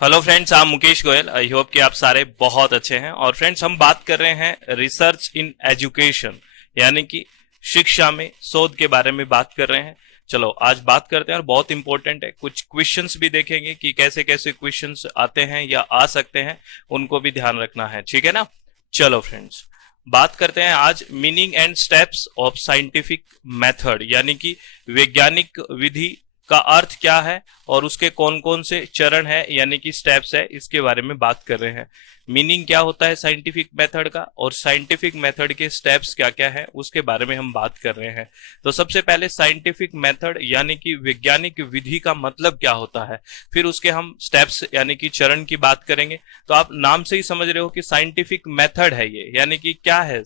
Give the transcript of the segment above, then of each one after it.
Hello friends, I'm Mukesh Goyal. I hope कि आप सारे बहुत अच्छे हैं। और फ्रेंड्स, हम बात कर रहे हैं रिसर्च इन एजुकेशन, यानी कि शिक्षा में शोध के बारे में बात कर रहे हैं। चलो आज बात करते हैं और बहुत इंपॉर्टेंट है। कुछ क्वेश्चंस भी देखेंगे कि कैसे कैसे क्वेश्चंस आते हैं या आ सकते हैं, उनको भी ध्यान रखना है। ठीक है ना। चलो फ्रेंड्स, बात करते हैं आज meaning and steps of scientific method, यानी कि वैज्ञानिक विधि का अर्थ क्या है और उसके कौन कौन से चरण है यानी कि स्टेप्स है, इसके बारे में बात कर रहे हैं। मीनिंग क्या होता है साइंटिफिक मेथड का और साइंटिफिक मेथड के स्टेप्स क्या क्या है उसके बारे में हम बात कर रहे हैं। तो सबसे पहले साइंटिफिक मेथड यानी कि वैज्ञानिक विधि का मतलब क्या होता है, फिर उसके हम स्टेप्स यानी कि चरण की बात करेंगे। तो आप नाम से ही समझ रहे हो कि साइंटिफिक मेथड है ये, यानी कि क्या है,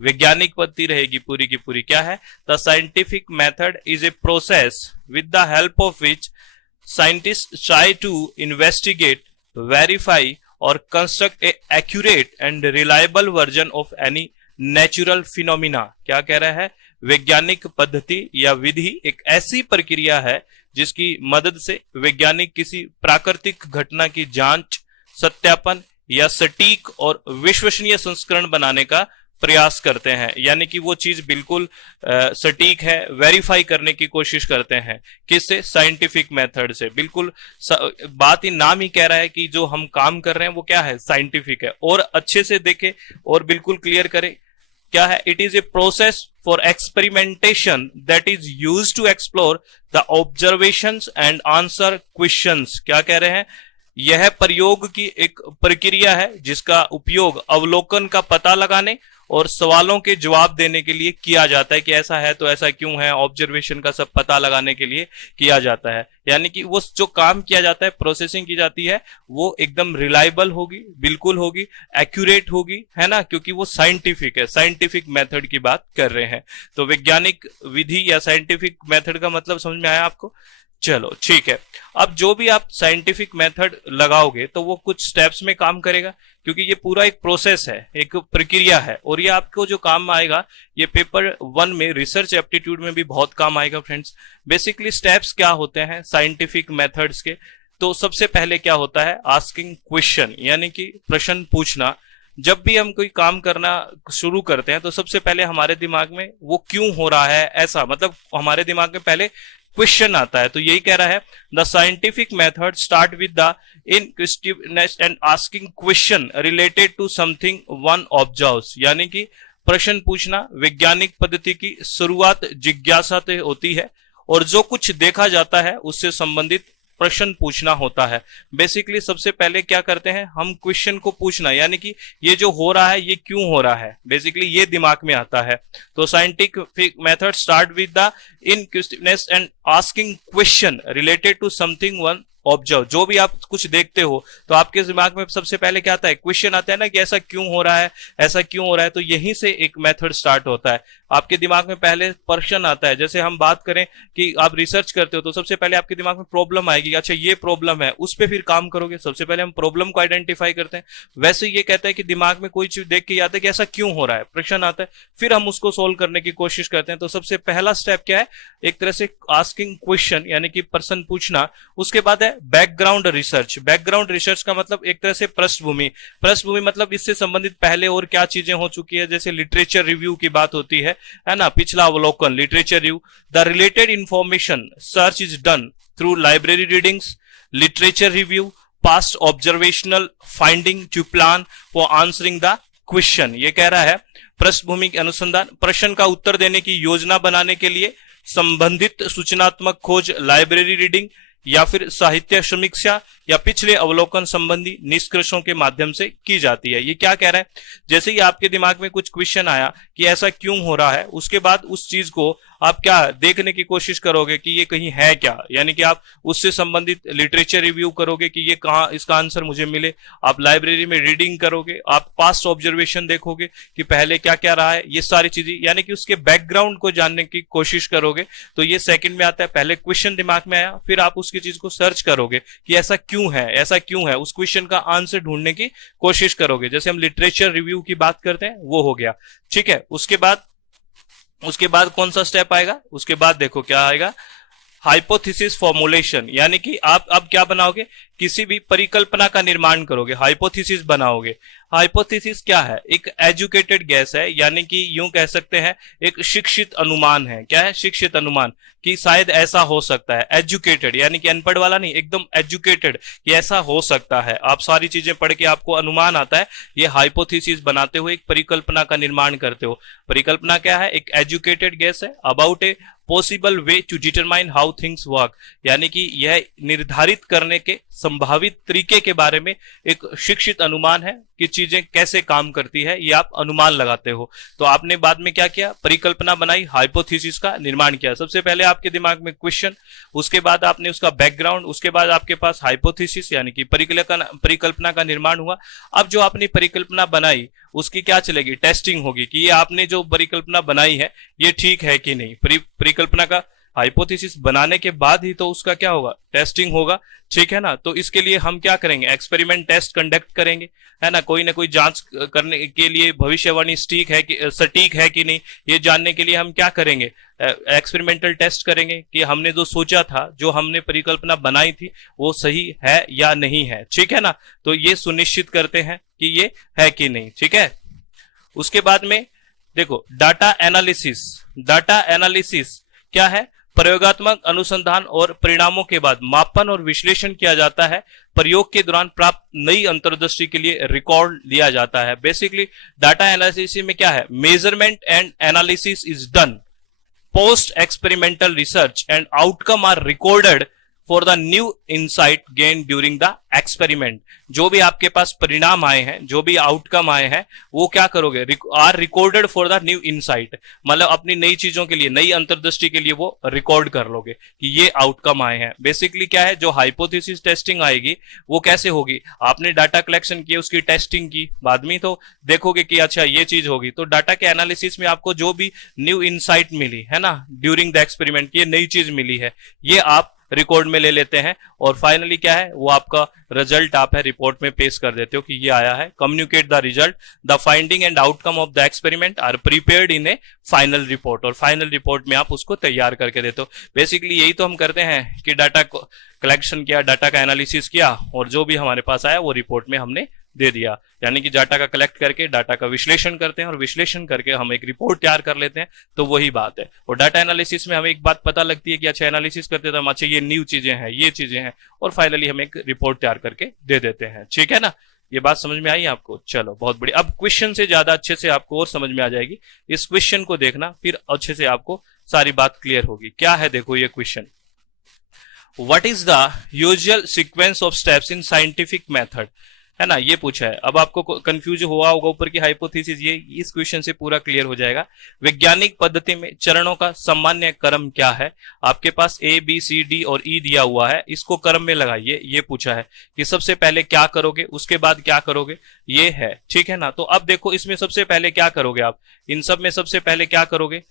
वैज्ञानिक पद्धति रहेगी पूरी की पूरी। क्या है? The scientific method is a process with the help of which scientists try to investigate, verify or construct a accurate and reliable version of any natural phenomena। क्या कह रहा है? वैज्ञानिक पद्धति या विधि एक ऐसी प्रक्रिया है जिसकी मदद से वैज्ञानिक किसी प्राकृतिक घटना की जांच, सत्यापन या सटीक और विश्वसनीय संस्करण बनाने का प्रयास करते हैं। यानी कि वो चीज बिल्कुल सटीक है, वेरीफाई करने की कोशिश करते हैं। किससे? साइंटिफिक मेथड से। बिल्कुल बात ही नाम ही कह रहा है कि जो हम काम कर रहे हैं वो क्या है? साइंटिफिक है। और अच्छे से देखे और बिल्कुल क्लियर करें क्या है? It is a process for experimentation that is used to explore the observations and answer questions. क्या कह रहे हैं? यह प्रयोग की एक प्रक्रिया है जिसका उपयोग अवलोकन का पता लगाने और सवालों के जवाब देने के लिए किया जाता है कि ऐसा है तो ऐसा क्यों है, ऑब्जर्वेशन का सब पता लगाने के लिए किया जाता है। यानी कि वो जो काम किया जाता है, प्रोसेसिंग की जाती है, वो एकदम रिलायबल होगी, बिल्कुल होगी, एक्यूरेट होगी, है ना, क्योंकि वो साइंटिफिक है। साइंटिफिक मेथड की बात कर रहे हैं। तो वैज्ञानिक विधि या साइंटिफिक मेथड का मतलब समझ में आया आपको? चलो ठीक है। अब जो भी आप साइंटिफिक मेथड लगाओगे तो वो कुछ स्टेप्स में काम करेगा, क्योंकि ये पूरा एक प्रोसेस है, एक प्रक्रिया है। और ये आपको जो काम आएगा, ये पेपर 1 में रिसर्च एप्टीट्यूड में भी बहुत काम आएगा फ्रेंड्स। बेसिकली स्टेप्स क्या होते हैं साइंटिफिक मेथड्स के? तो सबसे पहले क्या होता है? आस्किंग क्वेश्चन, यानी कि प्रश्न पूछना। जब भी हम कोई काम करना शुरू करते हैं तो सबसे पहले हमारे दिमाग में वो क्यों हो रहा है, ऐसा मतलब हमारे दिमाग में पहले क्वेश्चन आता है। तो यही कह रहा है, the scientific method start with the inquisitiveness and asking question related to something one observes. यानी कि प्रश्न पूछना वैज्ञानिक पद्धति की शुरुआत जिज्ञासा से होती है और जो कुछ देखा जाता है उससे संबंधित प्रश्न पूछना होता है। बेसिकली सबसे पहले क्या करते हैं हम? क्वेश्चन को पूछना, यानी कि ये जो हो रहा है ये क्यों हो रहा है, बेसिकली ये दिमाग में आता है। तो scientific method start with the inquisitiveness and asking question related to something one observe. जो भी आप कुछ देखते हो तो आपके दिमाग में सबसे पहले क्या आता है? क्वेश्चन आता है ना, कि ऐसा क्यों हो रहा है, ऐसा क्यों हो रहा है। तो यहीं से एक मेथड स्टार्ट होता है। आपके दिमाग में पहले प्रश्न आता है। जैसे हम बात करें कि आप रिसर्च करते हो तो सबसे पहले आपके दिमाग में प्रॉब्लम आएगी, अच्छा ये प्रॉब्लम है, उस पर फिर काम करोगे। सबसे पहले हम प्रॉब्लम को आइडेंटिफाई करते हैं। वैसे ये कहता है कि दिमाग में कोई चीज देख के आता है कि ऐसा क्यों हो रहा है, प्रश्न आता है, फिर हम उसको सोल्व करने की कोशिश करते हैं। तो सबसे पहला स्टेप क्या है? एक तरह से आस्किंग क्वेश्चन, यानी कि प्रश्न पूछना। उसके बाद है बैकग्राउंड रिसर्च। बैकग्राउंड रिसर्च का मतलब एक तरह से पृष्ठभूमि। पृष्ठभूमि मतलब इससे संबंधित पहले और क्या चीजें हो चुकी है, जैसे लिटरेचर रिव्यू की बात होती है ना, पिछला अवलोकन, literature review. The related information search is done through library readings, literature review, past observational finding to plan for answering the question. ये कह रहा है पृष्ठभूमि के अनुसंधान, प्रश्न का उत्तर देने की योजना बनाने के लिए संबंधित सूचनात्मक खोज, लाइब्रेरी रीडिंग या फिर साहित्य समीक्षा या पिछले अवलोकन संबंधी निष्कर्षों के माध्यम से की जाती है। ये क्या कह रहा है? जैसे ही आपके दिमाग में कुछ क्वेश्चन आया कि ऐसा क्यों हो रहा है, उसके बाद उस चीज को आप क्या देखने की कोशिश करोगे कि ये कहीं है क्या, यानी कि आप उससे संबंधित लिटरेचर रिव्यू करोगे कि ये कहाँ इसका आंसर मुझे मिले। आप लाइब्रेरी में रीडिंग करोगे, आप पास्ट ऑब्जर्वेशन देखोगे कि पहले क्या क्या रहा है, ये सारी चीजें, यानी कि उसके बैकग्राउंड को जानने की कोशिश करोगे। तो ये सेकंड में आता है। पहले क्वेश्चन दिमाग में आया, फिर आप उसकी चीज को सर्च करोगे कि ऐसा क्यों है, ऐसा क्यों है, उस क्वेश्चन का आंसर ढूंढने की कोशिश करोगे। जैसे हम लिटरेचर रिव्यू की बात करते हैं, वो हो गया। ठीक है। उसके बाद कौन सा स्टेप आएगा? उसके बाद देखो क्या आएगा, हाइपोथेसिस फॉर्मुलेशन, यानी कि आप अब क्या बनाओगे, किसी भी परिकल्पना का निर्माण करोगे, हाइपोथेसिस बनाओगे। हाइपोथेसिस क्या है, एक एजुकेटेड गैस है, यानी कि यूं कह सकते हैं एक शिक्षित अनुमान है। क्या है, शिक्षित अनुमान कि शायद ऐसा हो सकता है। एजुकेटेड यानी कि अनपढ़ वाला नहीं, एकदम एजुकेटेड कि ऐसा हो सकता है। आप सारी चीजें पढ़ के आपको अनुमान आता है, ये हाइपोथेसिस बनाते हुए एक परिकल्पना का निर्माण करते हो। परिकल्पना क्या है, एक एजुकेटेड गैस है about a possible way to determine how things work, यानी कि यह निर्धारित करने के संभावित तरीके के बारे में एक शिक्षित अनुमान है कि चीजें कैसे काम करती है, ये आप अनुमान लगाते हो। तो आपने बाद में क्या किया, परिकल्पना बनाई, हाइपोथेसिस का निर्माण किया। सबसे पहले आपके दिमाग में क्वेश्चन, उसके बाद आपने उसका बैकग्राउंड, उसके बाद आपके पास हाइपोथेसिस यानी कि परिकल्पना का निर्माण हुआ। अब जो आपने परिकल्पना बनाई उसकी क्या चलेगी, टेस्टिंग होगी कि ये आपने जो परिकल्पना बनाई है ये ठीक है कि नहीं। परिकल्पना का हाइपोथेसिस बनाने के बाद ही तो उसका क्या होगा, टेस्टिंग होगा, ठीक है ना। तो इसके लिए हम क्या करेंगे, एक्सपेरिमेंट टेस्ट कंडक्ट करेंगे, है ना कोई जांच करने के लिए भविष्यवाणी सटीक है कि नहीं, ये जानने के लिए हम क्या करेंगे, एक्सपेरिमेंटल टेस्ट करेंगे कि हमने जो सोचा था, जो हमने परिकल्पना बनाई थी वो सही है या नहीं है, ठीक है ना। तो ये सुनिश्चित करते हैं कि ये है कि नहीं, ठीक है। उसके बाद में देखो डाटा एनालिसिस। डाटा एनालिसिस क्या है, प्रयोगात्मक अनुसंधान और परिणामों के बाद मापन और विश्लेषण किया जाता है। प्रयोग के दौरान प्राप्त नई अंतर्दृष्टि के लिए रिकॉर्ड लिया जाता है। बेसिकली डाटा एनालिसिस में क्या है, measurement and analysis is done post experimental research and outcome are recorded for the new insight gained during the experiment। जो भी आपके पास परिणाम आए हैं, जो भी आउटकम आए हैं, वो क्या करोगे, are recorded for the new insight, मतलब अपनी नई चीजों के लिए, नई अंतर्दृष्टि के लिए वो रिकॉर्ड कर लोगे कि ये आउटकम आए हैं। बेसिकली क्या है, जो हाइपोथेसिस टेस्टिंग आएगी वो कैसे होगी, आपने डाटा कलेक्शन किया, उसकी टेस्टिंग की, बाद में तो देखोगे कि अच्छा ये चीज होगी। तो डाटा के एनालिसिस में आपको जो भी न्यू इनसाइट मिली है ना ड्यूरिंग द एक्सपेरिमेंट, ये नई चीज मिली है, ये आप रिकॉर्ड में ले लेते हैं और फाइनली क्या है, वो आपका रिजल्ट आप है रिपोर्ट में पेश कर देते हो कि ये आया है। Communicate the result, the finding and outcome of the experiment are prepared in a final report, और फाइनल रिपोर्ट में आप उसको तैयार करके देते हो। बेसिकली यही तो हम करते हैं कि डाटा को कलेक्शन किया, डाटा का एनालिसिस किया और जो भी हमारे पास आया वो रिपोर्ट में हमने दे दिया। यानी कि डाटा का कलेक्ट करके डाटा का विश्लेषण करते हैं और विश्लेषण करके हम एक रिपोर्ट तैयार कर लेते हैं। तो वही बात है। और डाटा एनालिसिस में हमें एक बात पता लगती है कि अच्छा एनालिसिस करते तो हम अच्छा ये न्यू चीजें हैं, ये चीजें हैं, और फाइनली हम एक रिपोर्ट तैयार करके दे देते हैं, ठीक है ना। ये बात समझ में आई आपको, चलो बहुत बढ़िया। अब क्वेश्चन से ज्यादा अच्छे से आपको और समझ में आ जाएगी, इस क्वेश्चन को देखना, फिर अच्छे से आपको सारी बात क्लियर होगी। क्या है, देखो ये question, what is the usual sequence of steps in scientific method, है ना, ये पूछा है। अब आपको कंफ्यूज हुआ होगा ऊपर की हाइपोथेसिस, ये इस क्वेश्चन से पूरा क्लियर हो जाएगा। वैज्ञानिक पद्धति में चरणों का सामान्य क्रम क्या है, आपके पास ए बी सी डी और ई दिया हुआ है, इसको क्रम में लगाइए। ये पूछा है कि सबसे पहले क्या करोगे, उसके बाद क्या करोगे, ये है, ठीक है ना। तो अब देखो इसमें सबसे पहले क्या करोगे आप, इन सब में सबसे पहले क्या करोगे,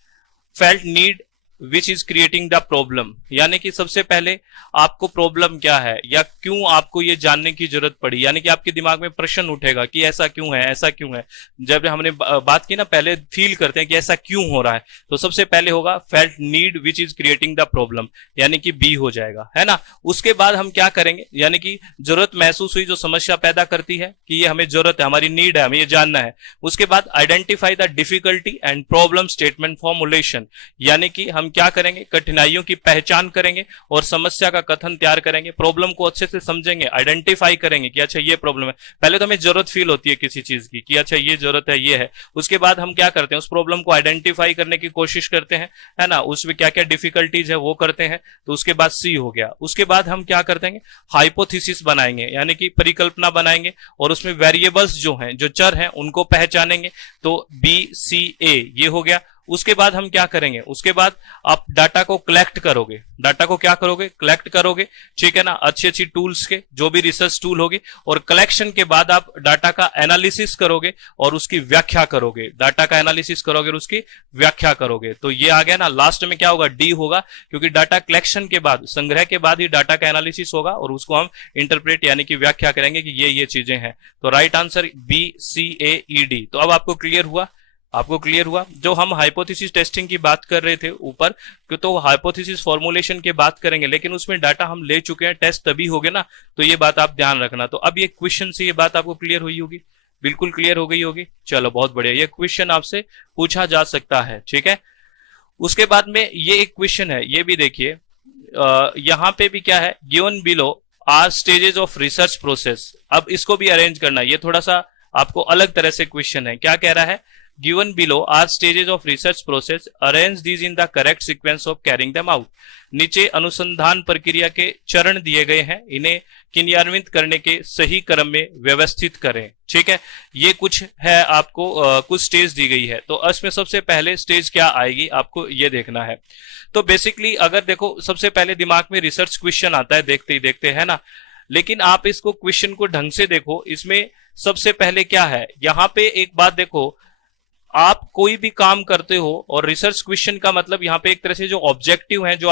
felt need which is creating the problem, यानी कि सबसे पहले आपको प्रॉब्लम क्या है या क्यों आपको ये जानने की जरूरत पड़ी, यानी कि आपके दिमाग में प्रश्न उठेगा कि ऐसा क्यों है, ऐसा क्यों है। जब हमने बात की ना, पहले फील करते हैं कि ऐसा क्यों हो रहा है, तो सबसे पहले होगा felt need which is creating the problem, यानी कि बी हो जाएगा, है ना। उसके बाद हम क्या करेंगे, यानी कि जरूरत महसूस हुई जो समस्या पैदा करती है कि ये हमें जरूरत है, हमारी नीड है, हमें ये जानना है। उसके बाद identify the difficulty and problem statement formulation, यानी कि हम क्या करेंगे, कठिनाइयों की पहचान करेंगे और समस्या का कथन तैयार करेंगे। प्रॉब्लम को अच्छे से समझेंगे, आइडेंटिफाई करेंगे कि अच्छा ये प्रॉब्लम है। पहले तो हमें जरूरत फील होती है किसी चीज की कि अच्छा ये जरूरत है, ये है। उसके बाद हम क्या करते हैं, उस प्रॉब्लम को आइडेंटिफाई करने की कोशिश करते हैं, है ना, उसमें क्या क्या डिफिकल्टीज है वो करते हैं। तो उसके बाद सी हो गया। उसके बाद हम क्या करते हैं, हाइपोथेसिस बनाएंगे, यानी कि परिकल्पना बनाएंगे और उसमें वेरिएबल्स जो हैं, जो चर हैं, उनको पहचानेंगे। तो बी सी ए ये हो गया। उसके बाद हम क्या करेंगे, उसके बाद आप डाटा को कलेक्ट करोगे, डाटा को क्या करोगे, कलेक्ट करोगे, ठीक है ना, अच्छी अच्छी टूल्स के, जो भी रिसर्च टूल होगी। और कलेक्शन के बाद आप डाटा का एनालिसिस करोगे और उसकी व्याख्या करोगे, डाटा का एनालिसिस करोगे और उसकी व्याख्या करोगे। तो ये आ गया ना, लास्ट में क्या होगा, डी होगा, क्योंकि डाटा कलेक्शन के बाद, संग्रह के बाद ही डाटा का एनालिसिस होगा और उसको हम इंटरप्रेट यानी कि व्याख्या करेंगे कि ये चीजें हैं। तो राइट आंसर बी सी ए ई डी। तो अब आपको क्लियर हुआ, आपको क्लियर हुआ? जो हम हाइपोथेसिस टेस्टिंग की बात कर रहे थे ऊपर, तो हाइपोथेसिस फॉर्मुलेशन की बात करेंगे, लेकिन उसमें डाटा हम ले चुके हैं, टेस्ट तभी होगे ना, तो ये बात आप ध्यान रखना। तो अब ये क्वेश्चन से ये बात आपको क्लियर हुई होगी, बिल्कुल क्लियर हो गई होगी। चलो बहुत बढ़िया, ये क्वेश्चन आपसे पूछा जा सकता है, ठीक है। उसके बाद में ये एक क्वेश्चन है, ये भी देखिए, यहां पे भी क्या है, given below are stages of research process. अब इसको भी अरेंज करना, ये थोड़ा सा आपको अलग तरह से क्वेश्चन है। क्या कह रहा है, given below are stages of research process, arrange these in the correct sequence of carrying them out. नीचे अनुसंधान प्रक्रिया के चरण दिए गए हैं, इन्हें क्रियान्वित करने के सही क्रम में व्यवस्थित करें, ठीक है। ये कुछ है, आपको कुछ स्टेज दी गई है, तो इसमें सबसे पहले स्टेज क्या आएगी आपको ये देखना है। तो बेसिकली अगर देखो, सबसे पहले दिमाग में रिसर्च क्वेश्चन आता है देखते ही देखते, है ना, लेकिन आप इसको क्वेश्चन को ढंग से देखो। इसमें सबसे पहले क्या है, यहां पे एक बात देखो, आप कोई भी काम करते हो और रिसर्च क्वेश्चन का मतलब यहाँ पे एक तरह से जो ऑब्जेक्टिव है, जो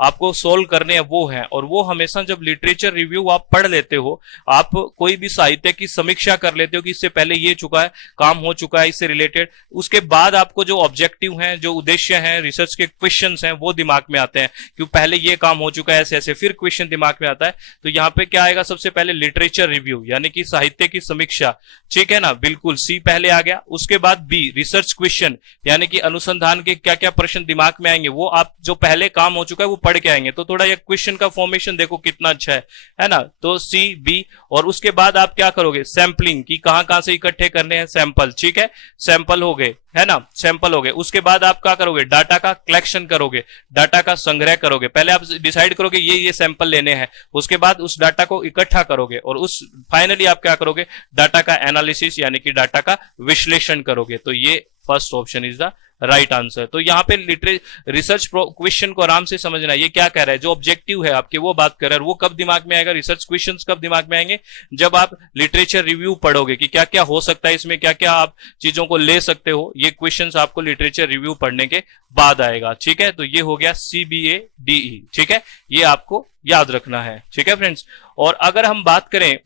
आपको सोल्व करने हैं वो है। और वो हमेशा जब लिटरेचर रिव्यू आप पढ़ लेते हो, आप कोई भी साहित्य की समीक्षा कर लेते हो कि इससे पहले ये चुका है, काम हो चुका है इससे रिलेटेड, उसके बाद आपको जो ऑब्जेक्टिव हैं, जो उद्देश्य हैं, रिसर्च के क्वेश्चंस हैं, वो दिमाग में आते हैं कि पहले ये काम हो चुका है ऐसे ऐसे, फिर क्वेश्चन दिमाग में आता है। तो यहाँ पे क्या आएगा, सबसे पहले लिटरेचर रिव्यू यानी कि साहित्य की समीक्षा, ठीक है ना, बिल्कुल सी पहले आ गया। उसके बाद बी रिसर्च क्वेश्चन यानी कि अनुसंधान के क्या क्या प्रश्न दिमाग में आएंगे, वो आप जो पहले काम हो चुका है वो पढ़ के आएंगे। तो थोड़ा ये क्वेश्चन का फॉर्मेशन देखो कितना अच्छा है ना। तो सी बी, और उसके बाद आप क्या करोगे, सैंपलिंग की कहां कहां से इकट्ठे करने हैं सैंपल, ठीक है, सैंपल हो गए, है ना, सैंपल हो गए। उसके बाद आप क्या करोगे, डाटा का कलेक्शन करोगे, डाटा का संग्रह करोगे। पहले आप डिसाइड करोगे ये सैंपल लेने हैं, उसके बाद उस डाटा को इकट्ठा करोगे, और उस फाइनली आप क्या करोगे, डाटा का एनालिसिस यानी कि डाटा का विश्लेषण करोगे। तो ये first option is the right answer. तो यहाँ पे रिसर्च क्वेश्चन को आराम से समझना, ये क्या कह रहा है, जो ऑब्जेक्टिव है आपके वो बात कर रहा है, वो कब दिमाग में आएगा, रिसर्च क्वेश्चंस कब दिमाग में आएंगे, जब आप लिटरेचर रिव्यू पढ़ोगे कि क्या क्या हो सकता है इसमें, क्या क्या आप चीजों को ले सकते हो। ये क्वेश्चंस आपको लिटरेचर रिव्यू पढ़ने के बाद आएगा, ठीक है। तो ये हो गया CBADE, ठीक है, ये आपको याद रखना है, ठीक है फ्रेंड्स। और अगर हम बात करें,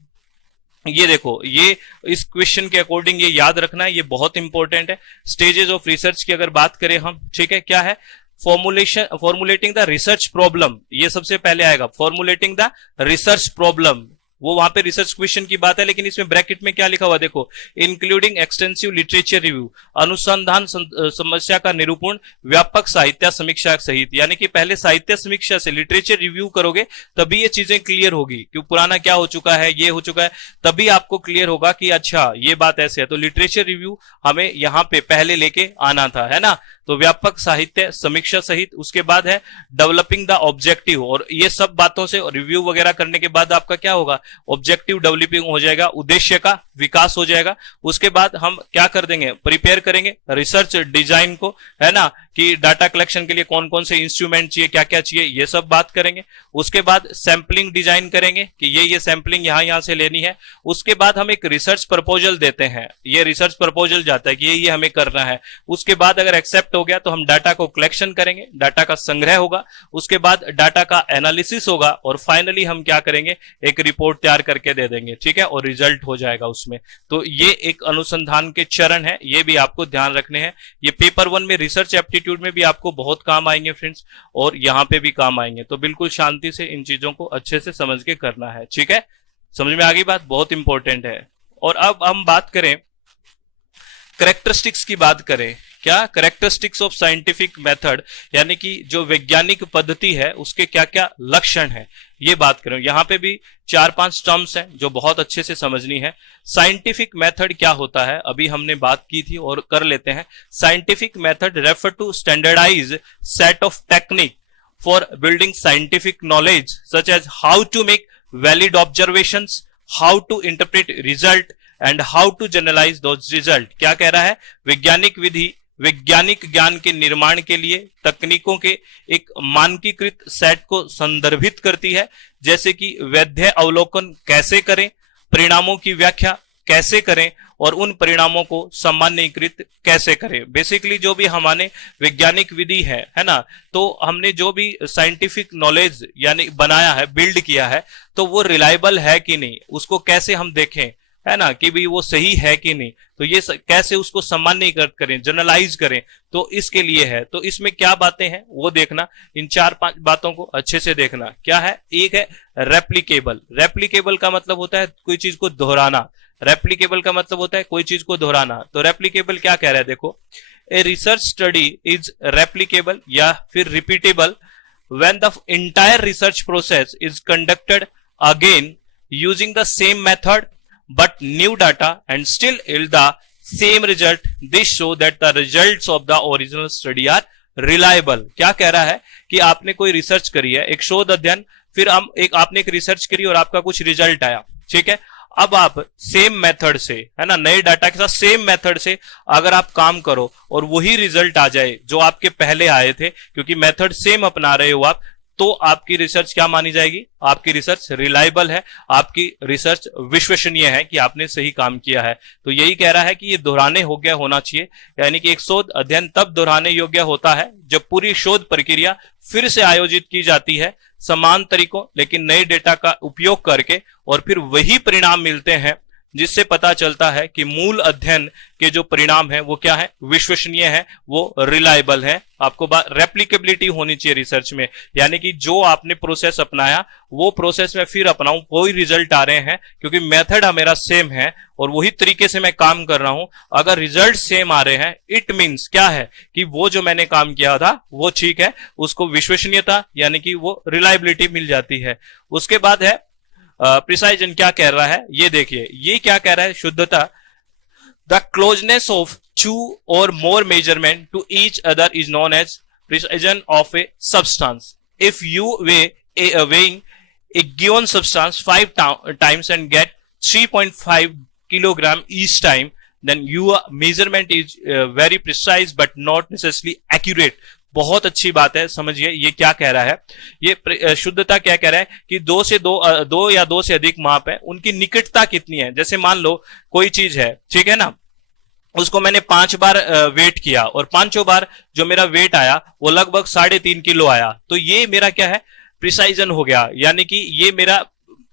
ये देखो, ये इस क्वेश्चन के अकॉर्डिंग ये याद रखना है, ये बहुत इंपॉर्टेंट है। स्टेजेस ऑफ रिसर्च की अगर बात करें हम, ठीक है, क्या है, फॉर्मुलेटिंग द रिसर्च प्रॉब्लम, ये सबसे पहले आएगा, फॉर्मुलेटिंग द रिसर्च प्रॉब्लम। वो वहां पे रिसर्च क्वेश्चन की बात है, लेकिन इसमें ब्रैकेट में क्या लिखा हुआ देखो, इंक्लूडिंग एक्सटेंसिव लिटरेचर रिव्यू, अनुसंधान समस्या का निरूपण व्यापक साहित्य समीक्षा सहित। यानी कि पहले साहित्य समीक्षा से लिटरेचर रिव्यू करोगे तभी ये चीजें क्लियर होगी, क्यों पुराना क्या हो चुका है, ये हो चुका है, तभी आपको क्लियर होगा कि अच्छा ये बात ऐसे है। तो लिटरेचर रिव्यू हमें यहाँ पे पहले लेके आना था, है ना। तो व्यापक साहित्य समीक्षा सहित, उसके बाद है डेवलपिंग द ऑब्जेक्टिव, और ये सब बातों से रिव्यू वगैरह करने के बाद आपका क्या होगा, ऑब्जेक्टिव डेवलपिंग हो जाएगा, उद्देश्य का विकास हो जाएगा। उसके बाद हम क्या कर देंगे, प्रिपेयर करेंगे रिसर्च डिजाइन को, है ना, कि डाटा कलेक्शन के लिए कौन कौन से इंस्ट्रूमेंट चाहिए, क्या क्या चाहिए, ये सब बात करेंगे। उसके बाद सैंपलिंग डिजाइन करेंगे कि ये सैंपलिंग यहां से लेनी है। उसके बाद हम एक रिसर्च प्रपोजल देते हैं, ये रिसर्च प्रपोजल जाता है कि ये हमें करना है। उसके बाद अगर एक्सेप्ट हो गया तो हम डाटा को कलेक्शन करेंगे, डाटा का संग्रह होगा, उसके बाद डाटा का एनालिसिस होगा, और फाइनली हम क्या करेंगे, एक रिपोर्ट तैयार करके दे देंगे, ठीक है, और रिजल्ट हो जाएगा उसमें। तो ये एक अनुसंधान के चरण है, ये भी आपको ध्यान रखने हैं। ये पेपर 1 में रिसर्च एप्टीट्यूड में भी आपको बहुत काम आएंगे फ्रेंड्स, और यहां पे भी काम आएंगे। तो बिल्कुल शांति से इन चीजों को अच्छे से समझ के करना है, ठीक है, समझ में आ गई बात, बहुत इंपॉर्टेंट है। और अब हम बात करें करेक्टरिस्टिक्स की, बात करें क्या, करेक्टरिस्टिक्स ऑफ साइंटिफिक मेथड, यानी कि जो वैज्ञानिक पद्धति है उसके क्या क्या लक्षण है, ये बात करें। यहां पे भी 4-5 टर्म्स हैं जो बहुत अच्छे से समझनी है। साइंटिफिक मेथड क्या होता है, अभी हमने बात की थी और कर लेते हैं। Scientific method refer to standardize set of technique for building scientific knowledge such as how to make valid observations, how to interpret result and how to generalize those result. क्या कह रहा है, वैज्ञानिक विधि वैज्ञानिक ज्ञान के निर्माण के लिए तकनीकों के एक मानकीकृत सेट को संदर्भित करती है, जैसे कि वैध अवलोकन कैसे करें, परिणामों की व्याख्या कैसे करें, और उन परिणामों को सामान्यीकृत कैसे करें। बेसिकली जो भी हमारे वैज्ञानिक विधि है ना, तो हमने जो भी साइंटिफिक नॉलेज यानी बनाया है, बिल्ड किया है, तो वो रिलायबल है कि नहीं, उसको कैसे हम देखें, है ना, कि भी वो सही है कि नहीं, तो ये कैसे उसको सामान्य करें, जनरलाइज करें, तो इसके लिए है। तो इसमें क्या बातें हैं वो देखना, इन 4-5 बातों को अच्छे से देखना। क्या है? एक है रेप्लिकेबल। रेप्लिकेबल का मतलब होता है कोई चीज को दोहराना। रेप्लिकेबल का मतलब होता है कोई चीज को दोहराना। तो रेप्लिकेबल क्या कह रहा है? देखो, a research study is replicable या फिर repeatable when the entire research process is conducted again using the same method but new data and still yield the same result. This show that the results of the original study are reliable. क्या कह रहा है कि आपने कोई research करी है, एक शोध अध्ययन, फिर आपने एक रिसर्च करी और आपका कुछ रिजल्ट आया, ठीक है। अब आप सेम मेथड से, है ना, नए डाटा के साथ सेम मेथड से अगर आप काम करो और वही रिजल्ट आ जाए जो आपके पहले आए थे, क्योंकि मेथड सेम अपना रहे हो आप, तो आपकी रिसर्च क्या मानी जाएगी? आपकी रिसर्च रिलायबल है, आपकी रिसर्च विश्वसनीय है कि आपने सही काम किया है। तो यही कह रहा है कि ये दोहराने योग्य होना चाहिए, यानी कि एक शोध अध्ययन तब दोहराने योग्य होता है जब पूरी शोध प्रक्रिया फिर से आयोजित की जाती है समान तरीकों लेकिन नए डेटा का उपयोग करके, और फिर वही परिणाम मिलते हैं जिससे पता चलता है कि मूल अध्ययन के जो परिणाम है वो क्या है? विश्वसनीय है, वो रिलायबल है। आपको रेप्लिकेबिलिटी होनी चाहिए रिसर्च में, यानी कि जो आपने प्रोसेस अपनाया वो प्रोसेस में फिर अपनाऊं, कोई रिजल्ट आ रहे हैं क्योंकि मेथड मेरा सेम है और वही तरीके से मैं काम कर रहा हूं। अगर रिजल्ट सेम आ रहे हैं, इट मींस क्या है कि वो जो मैंने काम किया था वो ठीक है, उसको विश्वसनीयता यानी कि वो रिलायबिलिटी मिल जाती है। उसके बाद है प्रिसाइजन। क्या कह रहा है ये देखिए, ये क्या कह रहा है? शुद्धता, द क्लोजनेस ऑफ टू और more measurement to each other is known as precision of a substance. If you weighing a given substance 5 times and get 3.5 kilogram each time, then your measurement is very precise but not necessarily accurate. बहुत अच्छी बात है, समझिए ये क्या कह रहा है। ये शुद्धता क्या कह रहा है कि दो या दो से अधिक माप है, उनकी निकटता कितनी है। जैसे मान लो कोई चीज है, ठीक है ना, उसको मैंने 5 बार वेट किया और 5 बार जो मेरा वेट आया वो लगभग 3.5 किलो आया, तो ये मेरा क्या है? प्रिसाइजन हो गया, यानी कि ये मेरा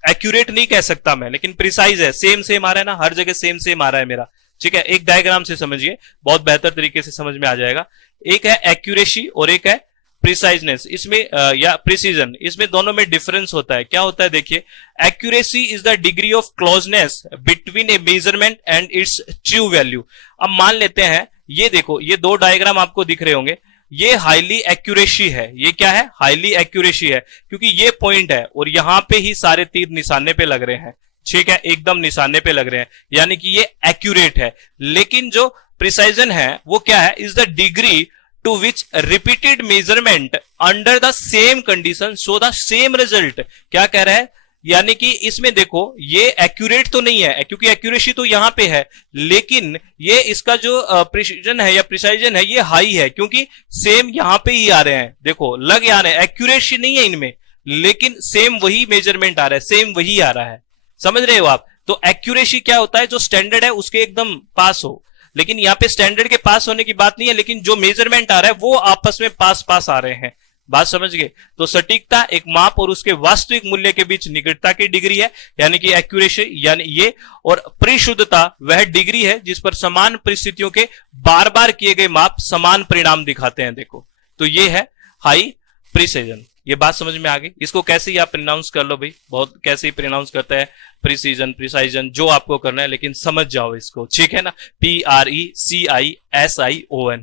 एक्यूरेट नहीं कह सकता मैं, लेकिन प्रिसाइज है, सेम आ रहा है ना, हर जगह सेम आ रहा है मेरा, ठीक है। एक डायग्राम से समझिए, बहुत बेहतर तरीके से समझ में आ जाएगा। एक है एक्यूरेसी और एक है प्रिसाइजनेस, इसमें या प्रिसीजन, इसमें दोनों में डिफरेंस होता है। क्या होता है देखिए, accuracy is the degree of closeness between A measurement and it's true value. अब मान लेते हैं, ये देखो, ये 2 डायग्राम आपको दिख रहे होंगे, ये हाईली एक्यूरेसी है, ये क्या है? हाईली एक्यूरेसी है, क्योंकि ये पॉइंट है और यहां पे ही सारे तीर निशाने पे लग रहे हैं, ठीक है, एकदम निशाने पे लग रहे हैं, यानी कि ये एक्यूरेट है। लेकिन जो प्रिसाइजन है वो क्या है? Is the degree to which repeated measurement under the same condition show the same result. क्या कह रहा है? यानी कि इसमें देखो, ये एक्यूरेट तो नहीं है क्योंकि एक्यूरेसी तो यहां पे है, लेकिन ये इसका जो प्रिसीजन है या प्रिसाइजन है ये हाई है, क्योंकि सेम यहां पे ही आ रहे हैं, देखो लग आ रहे हैं, एक्यूरेसी नहीं है इनमें, लेकिन सेम वही मेजरमेंट आ रहा है, सेम वही आ रहा है, समझ रहे हो आप? तो एक्यूरेसी क्या होता है? जो स्टैंडर्ड है उसके एकदम पास हो, लेकिन यहाँ पे स्टैंडर्ड के पास होने की बात नहीं है, लेकिन जो मेजरमेंट आ रहा है वो आपस में पास आ रहे हैं। बात समझ गए? तो सटीकता एक माप और उसके वास्तविक मूल्य के बीच निकटता की डिग्री है, यानी कि एक्यूरेसी यानी ये, और परिशुद्धता वह डिग्री है जिस पर समान परिस्थितियों के बार बार किए गए माप समान परिणाम दिखाते हैं। देखो, तो ये है हाई प्रिसीजन। ये बात समझ में आ गई? इसको कैसे ही आप प्रोनाउंस कर लो भाई, बहुत कैसे ही प्रोनाउंस करते हैं, प्रिसीजन, प्रिसाइजन, जो आपको करना है, लेकिन समझ जाओ इसको, ठीक है ना। PRECISION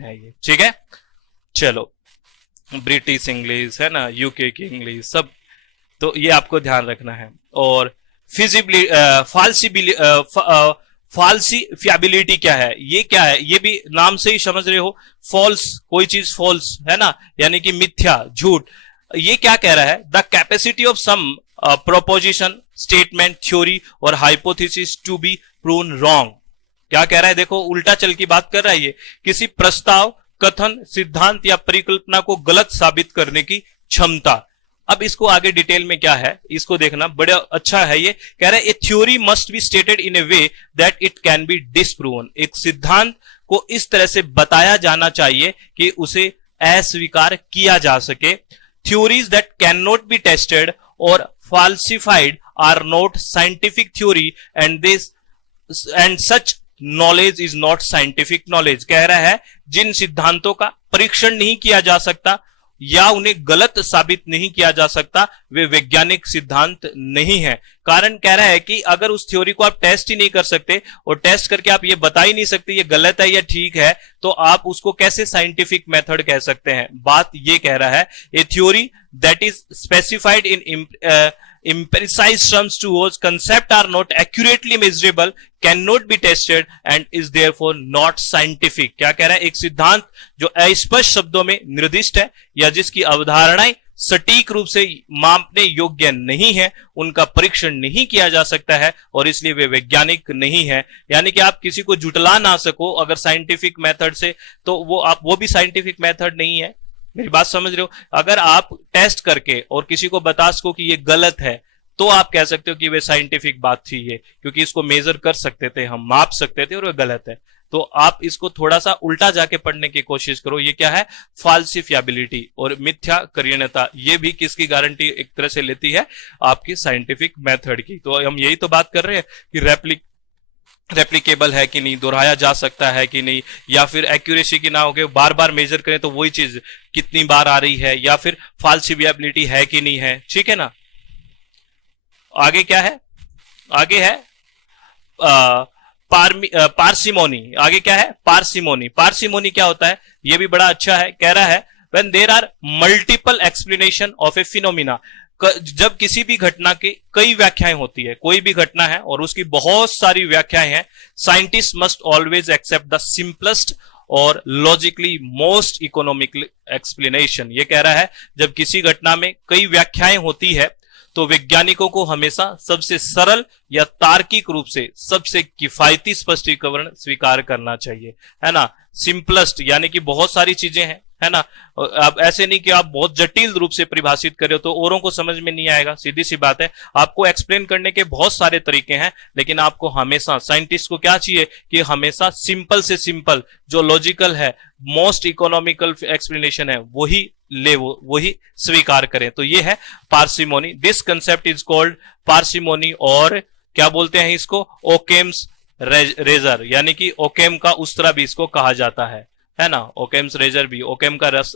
है ये, ठीक है। चलो, ब्रिटिश इंग्लिश है ना, यूके की इंग्लिश, सब तो ये आपको ध्यान रखना है। और फाल्सिफिएबिलिटी क्या है? ये क्या है? ये भी नाम से ही समझ रहे हो, फॉल्स, कोई चीज फॉल्स है ना, यानी कि मिथ्या, झूठ। ये क्या कह रहा है? The capacity of some proposition, statement, theory और hypothesis to be proven wrong. क्या कह रहा है? देखो, उल्टा चल की बात कर रहा है ये, किसी प्रस्ताव, कथन, सिद्धांत या परिकल्पना को गलत साबित करने की क्षमता। अब इसको आगे डिटेल में क्या है इसको देखना, बड़ा अच्छा है ये। कह रहा है a theory must be stated in a way that it can be disproven. एक सिद्धांत को इस तरह से बताया जाना चाहिए कि उसे अस्वीकार किया जा सके। Theories that cannot be tested or falsified are not scientific theory and and such knowledge is not scientific knowledge, कह रहा है जिन सिद्धांतों का परीक्षण नहीं किया जा सकता या उन्हें गलत साबित नहीं किया जा सकता, वे वैज्ञानिक सिद्धांत नहीं है। कारण कह रहा है कि अगर उस थ्योरी को आप टेस्ट ही नहीं कर सकते और टेस्ट करके आप ये बता ही नहीं सकते ये गलत है या ठीक है, तो आप उसको कैसे साइंटिफिक मेथड कह सकते हैं। बात ये कह रहा है, a theory that is specified in imprecise terms to whose concept are not accurately measurable cannot be tested and is therefore not scientific। क्या कह रहा है, एक सिद्धांत जो अस्पष्ट शब्दों में निर्दिष्ट है या जिसकी अवधारणाएं सटीक रूप से मापने योग्य नहीं है, उनका परीक्षण नहीं किया जा सकता है और इसलिए वे वैज्ञानिक नहीं है। यानी कि आप किसी को जुटला ना सको अगर साइंटिफिक मेथड से, तो वो भी साइंटिफिक मेथड नहीं है। मेरी बात समझ रहे हो? अगर आप टेस्ट करके और किसी को बता सको कि ये गलत है, तो आप कह सकते हो कि वे साइंटिफिक बात थी ये, क्योंकि इसको मेजर कर सकते थे, हम माप सकते थे और वह गलत है। तो आप इसको थोड़ा सा उल्टा जाके पढ़ने की कोशिश करो। ये क्या है? फाल्सिफिएबिलिटी और मिथ्या करणीयता। ये भी किसकी गारंटी एक तरह से लेती है? आपकी साइंटिफिक मेथड की। तो हम यही तो बात कर रहे हैं कि रेप्लिकेबल है कि नहीं, दोहराया जा सकता है कि नहीं, या फिर एक्यूरेसी की ना हो के बार बार मेजर करें तो वही चीज कितनी बार आ रही है, या फिर फाल्सिफिएबिलिटी है कि नहीं है। ठीक है ना? आगे क्या है? आगे है पार्सिमोनी। आगे क्या है? पार्सिमोनी। पार्सिमोनी क्या होता है? ये भी बड़ा अच्छा है। कह रहा है when there are multiple explanation of a phenomena, जब किसी भी घटना की कई व्याख्याएं होती है, कोई भी घटना है और उसकी बहुत सारी व्याख्याएं हैं, scientist must always accept the simplest और लॉजिकली मोस्ट इकोनॉमिकल एक्सप्लेनेशन। ये कह रहा है जब किसी घटना में कई व्याख्याएं होती है तो वैज्ञानिकों को हमेशा सबसे सरल या तार्किक रूप से सबसे किफायती स्पष्टीकरण स्वीकार करना चाहिए, है ना। सिंपलेस्ट यानी कि बहुत सारी चीजें हैं, है ना। अब ऐसे नहीं कि आप बहुत जटिल रूप से परिभाषित करें तो औरों को समझ में नहीं आएगा। सीधी सी बात है, आपको एक्सप्लेन करने के बहुत सारे तरीके हैं, लेकिन आपको हमेशा, साइंटिस्ट को क्या चाहिए कि हमेशा सिंपल से सिंपल, जो लॉजिकल है, मोस्ट इकोनॉमिकल एक्सप्लेनेशन है, वही स्वीकार करें। तो ये है parsimony. This concept is called parsimony, और क्या बोलते हैं इसको? ओकेम्स रेजर, यानी कि ओकेम का उस्तरा भी इसको कहा जाता है ना। ओकेम्स रेजर भी, ओकेम का रस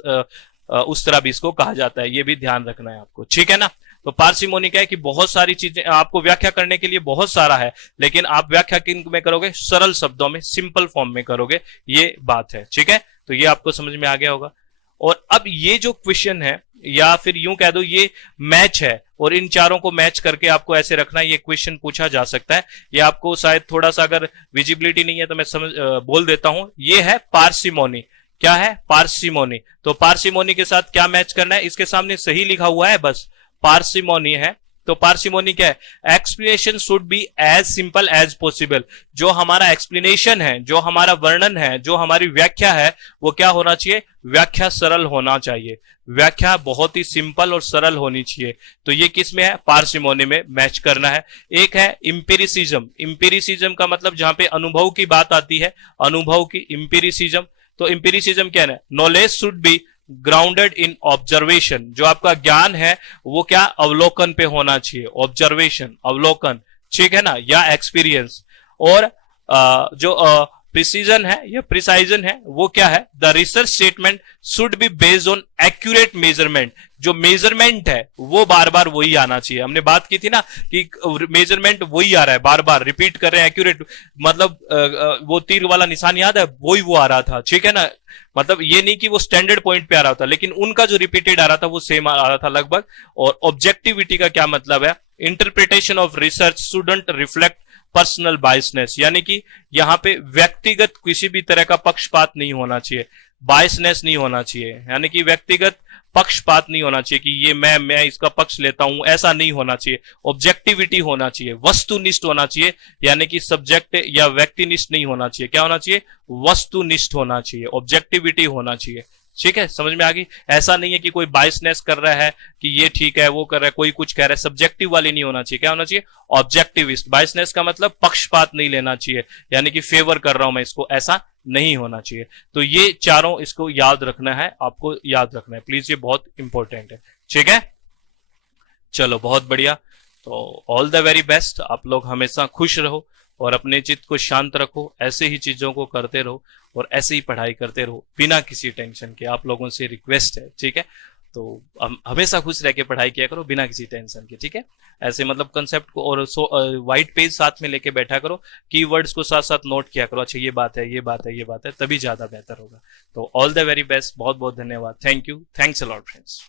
उस्तरा भी इसको कहा जाता है। ये भी ध्यान रखना है आपको, ठीक है ना। तो पार्सिमोनी क्या है कि बहुत सारी चीजें आपको व्याख्या करने के लिए बहुत सारा है, लेकिन आप व्याख्या किन में करोगे? सरल शब्दों में, सिंपल फॉर्म में करोगे। ये बात है, ठीक है। तो ये आपको समझ में आ गया होगा। और अब ये जो क्वेश्चन है, या फिर यूं कह दो ये मैच है, और इन चारों को मैच करके आपको ऐसे रखना है, ये क्वेश्चन पूछा जा सकता है। ये आपको शायद थोड़ा सा अगर विजिबिलिटी नहीं है तो मैं बोल देता हूं। ये है पार्सिमोनी। क्या है? पार्सिमोनी। तो पार्सिमोनी के साथ क्या मैच करना है? इसके सामने सही लिखा हुआ है, बस पार्सिमोनी है। तो पार्सिमोनी क्या है? Explanation should be as simple as possible. जो हमारा एक्सप्लेनेशन है, जो हमारा वर्णन है, जो हमारी व्याख्या है, वो क्या होना चाहिए? व्याख्या सरल होना चाहिए। व्याख्या बहुत ही सिंपल और सरल होनी चाहिए। तो ये किस में है? पार्सिमोनी में मैच करना है। एक है इंपेरिसिज्म। इंपेरिसिज्म का मतलब जहां पे अनुभव की बात आती है, अनुभव की, इंपेरिसिज्म। तो इंपेरिसिज्म क्या है? Knowledge should be grounded in observation. जो आपका ज्ञान है वो क्या? अवलोकन पे होना चाहिए। ऑब्जर्वेशन, अवलोकन, ठीक है ना, या एक्सपीरियंस। और जो प्रिसीजन है या प्रिसाइजन है, वो क्या है? The research statement should be based on accurate measurement. जो मेजरमेंट है वो बार बार वही आना चाहिए। हमने बात की थी ना कि मेजरमेंट वही आ रहा है, बार बार रिपीट कर रहे हैं। एक्यूरेट मतलब वो तीर वाला निशान याद है, वही वो आ रहा था, ठीक है ना। मतलब ये नहीं कि वो स्टैंडर्ड पॉइंट पे आ रहा था, लेकिन उनका जो रिपीटेड आ रहा था वो सेम आ रहा था लगभग। और ऑब्जेक्टिविटी का क्या मतलब है? Interpretation of research shouldn't reflect personal biasness, यानी कि यहां पे व्यक्तिगत किसी भी तरह का पक्षपात नहीं होना चाहिए, बायसनेस नहीं होना चाहिए, यानी कि व्यक्तिगत पक्षपात नहीं होना चाहिए कि ये मैं इसका पक्ष लेता हूं, ऐसा नहीं होना चाहिए। ऑब्जेक्टिविटी होना चाहिए, वस्तुनिष्ठ होना चाहिए, यानी कि सब्जेक्ट या व्यक्तिनिष्ठ नहीं होना चाहिए। क्या होना चाहिए? वस्तुनिष्ठ होना चाहिए, ऑब्जेक्टिविटी होना चाहिए। ठीक है, समझ में आ गई? ऐसा नहीं है कि कोई बायसनेस कर रहा है कि ये ठीक है, वो कर रहा है, कोई कुछ कह रहा है, सब्जेक्टिव वाली नहीं होना चाहिए। क्या होना चाहिए? ऑब्जेक्टिविस्ट। बायसनेस का मतलब पक्षपात नहीं लेना चाहिए, यानी कि फेवर कर रहा हूं मैं इसको, ऐसा नहीं होना चाहिए। तो ये चारों इसको याद रखना है, आपको याद रखना है प्लीज, ये बहुत इंपॉर्टेंट है। ठीक है, चलो बहुत बढ़िया। तो ऑल द वेरी बेस्ट। आप लोग हमेशा खुश रहो और अपने चित्त को शांत रखो, ऐसे ही चीजों को करते रहो और ऐसे ही पढ़ाई करते रहो बिना किसी टेंशन के। आप लोगों से रिक्वेस्ट है, ठीक है? तो हमेशा खुश रह के पढ़ाई किया करो बिना किसी टेंशन के, ठीक है? ऐसे मतलब कंसेप्ट को और व्हाइट पेज साथ में लेके बैठा करो, कीवर्ड्स को साथ साथ नोट किया करो, अच्छा ये बात है, ये बात है, ये बात है, तभी ज्यादा बेहतर होगा। तो ऑल द वेरी बेस्ट, बहुत बहुत धन्यवाद, thank you, thanks a lot friends.